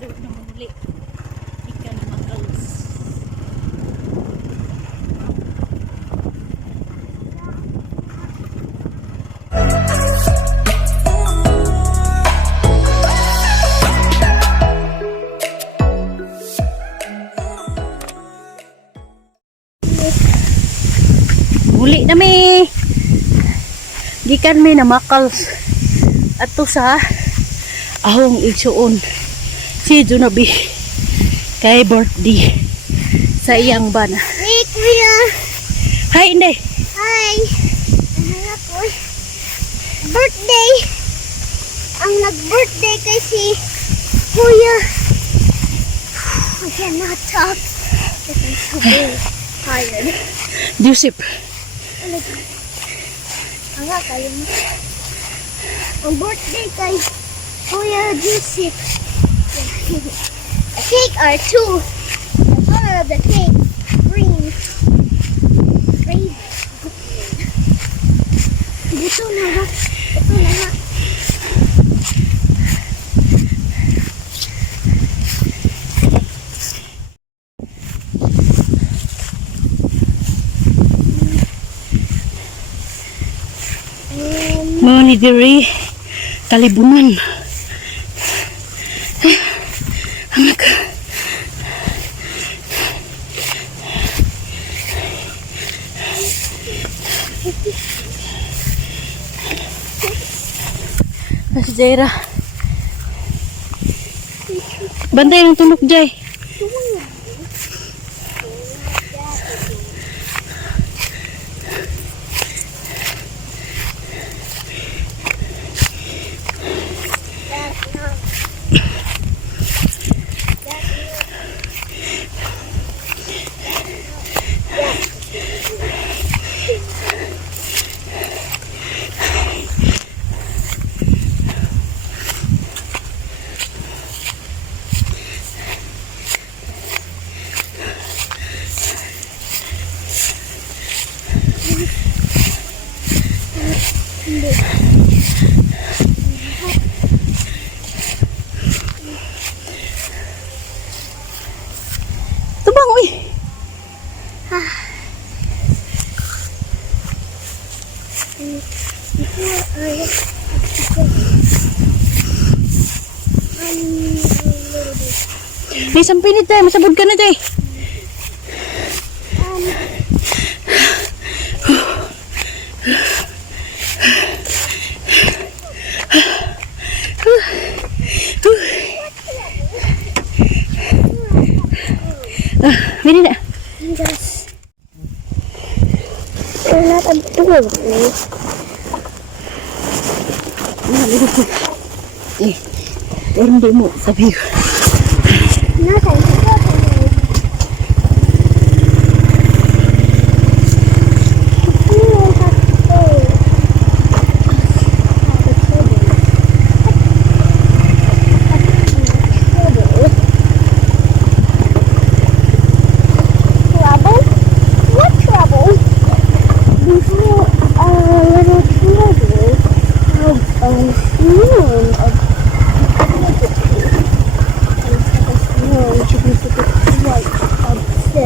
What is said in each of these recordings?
Doon na muli. Gikan na makalos. Muli na mi. Gikan mi na makals. Ato sa ahong igsuon si Junabi kay birthday sa iyang bana. Hey, Kuya. Hi, Inday. Hi. Ano po? Birthday. Ang nag-birthday kay si Kuya. I cannot talk because I'm so very tired. Joseph. Ang kayo mo. Ang birthday kay Kuya Joseph. The cake are two. The color of the cake green. Green. Ito na ha. Ito na ha. Mga ni diri kalibunan. Anak. Mas Jaira. Bantay ng tunog, Jay. Tubang, uy. May sampinit tayo, masabod ka na tayo. Bili na. Yes. We're not a dog, please. Pero hindi mo sabi ko. Nasa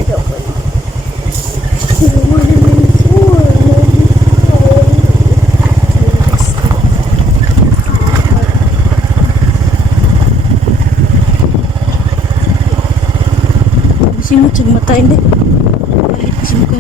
ito po. Simut sa mata, hindi. Kahit simut.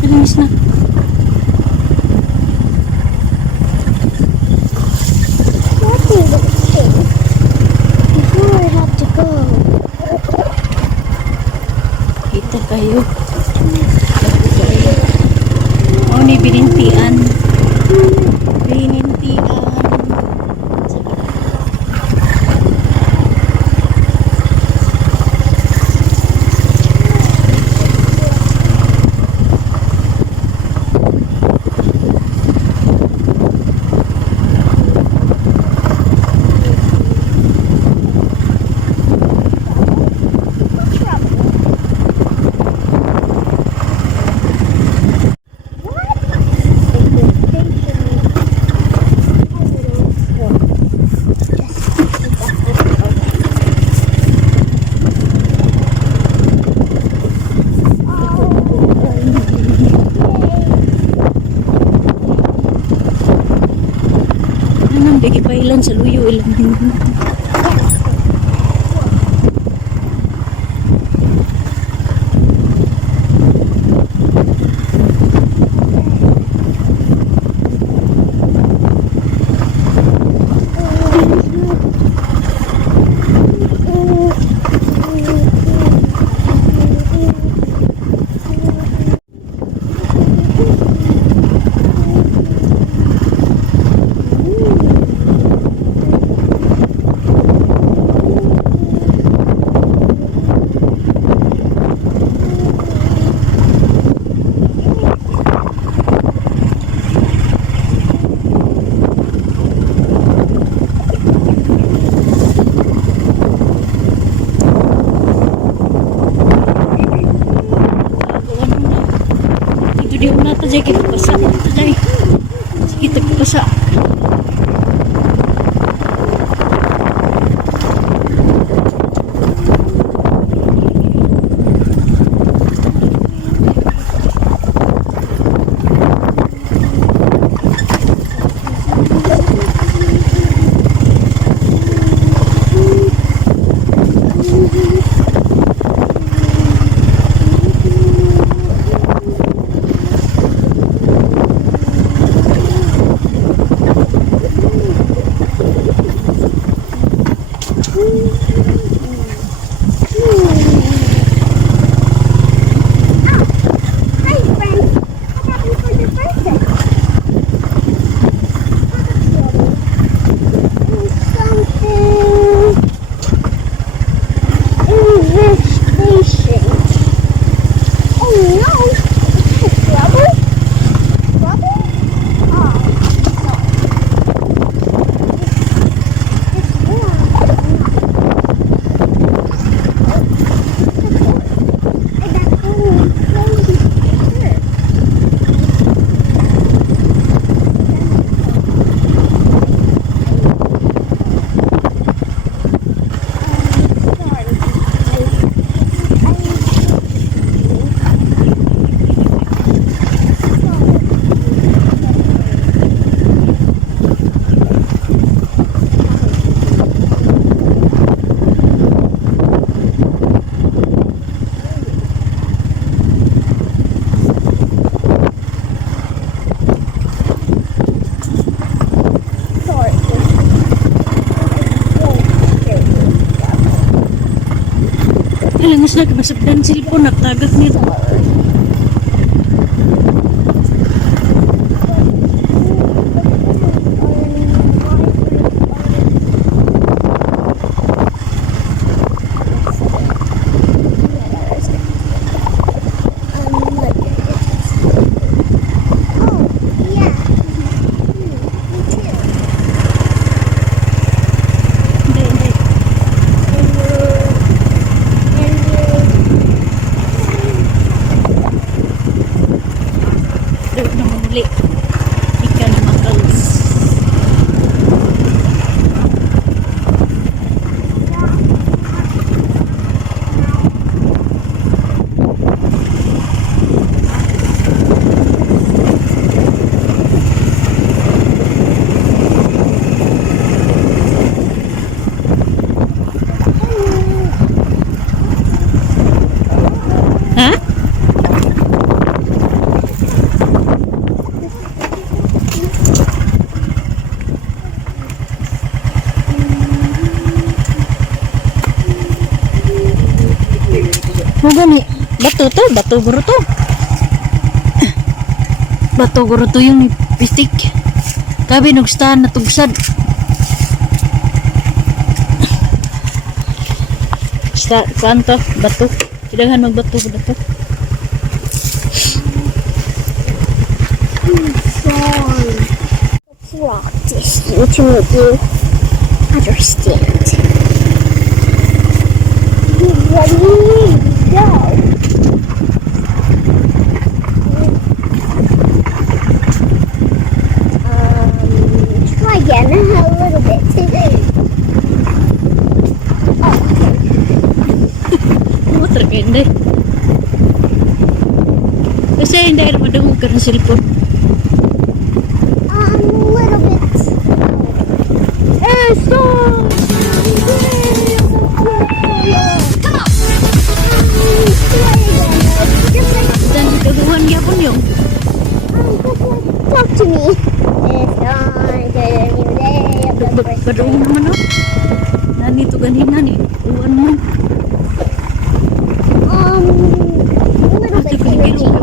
Linis na. Before I have to go. Kita kayo. O ni binintian. Binintian. video ilang minuto. Di una ta jay kita pasa ta jay. Kita pasa. Mas nagmasabdan cellphone nagtagak nito. Gikan makalis. Ha? Gani, bato to, bato guro to. Bato guro to yung pistik. Kabi nagstahan na tugsad. Saan to? Bato. Kailangan magbato ko na to. Let's rock this to make you understand. What do you need? Go. Try again a little bit. Motor ka hindi. Kasi hindi ka naman ka ng cellphone. A little bit. Stop! Uwan mo. A little bit.